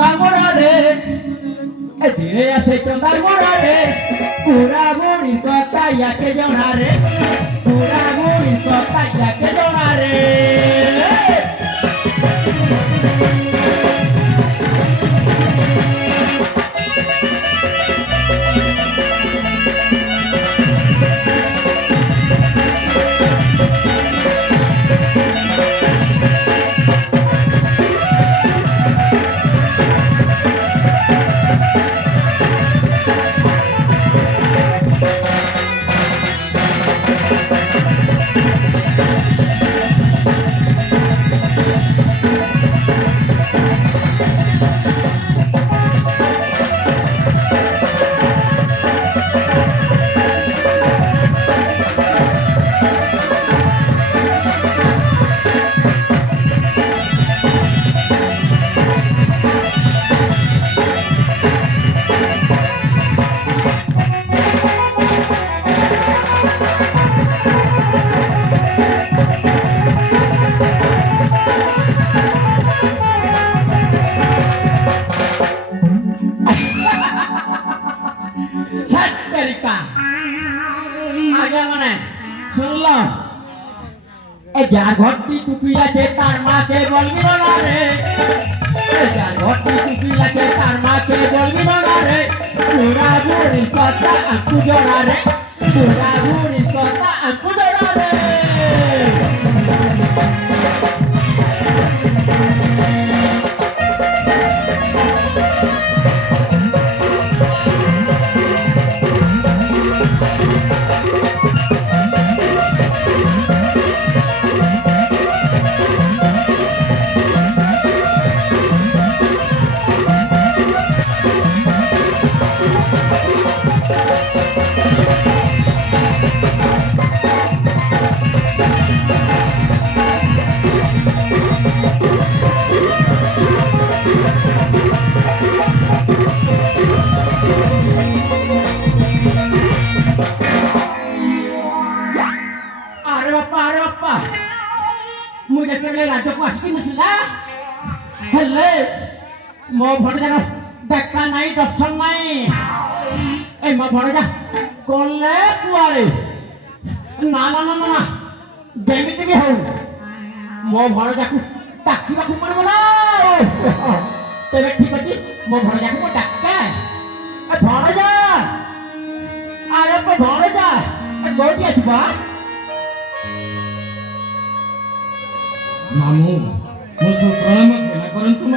চন্দার মোড়ারে ধীরে আসে চন্দার মোড়ারে পুরা বুড়ির কথা ইয়াকে জনারে পুরা বুড়ির কথা ইয়াকে জনারে আগে মানে শুনলো যার ঘরটি টুপি আছে তার মাকে বলবি না রে যার ঘরটি টুপি আছে তার মাকে বলবি না রে পুরা বুড়ির কথা আঙ্কু জোড়া রে পুরা বুড়ির কথা আঙ্কু জোড়া রে ମୁଁ ଯେତେବେଳେ ରାଜ୍ୟକୁ ଆସିନଥିଲା ହେଲେ ମୋ ଭଣଜାର ଦେଖା ନାହିଁ ଦର୍ଶନ ନାହିଁ ଏ ମୋ ଭଣଜା ଗଲେ କୁଆଡ଼େ ନା ନା ନା ନା ଯେମିତି ବି ହଉ ମୋ ଭଣଜାକୁ ଡାକିବାକୁ ପଡ଼ିବ ନା ତେବେ ଠିକ ଅଛି ମୋ ଭଣଜାକୁ ମୁଁ ଡାକେ ଭଣଜା ଆରେ ଭଣଜା କୋଉଠି ଆସିବ ମାମୁଁ ମୁଁ ପ୍ରଣାମ କରନ୍ତୁ।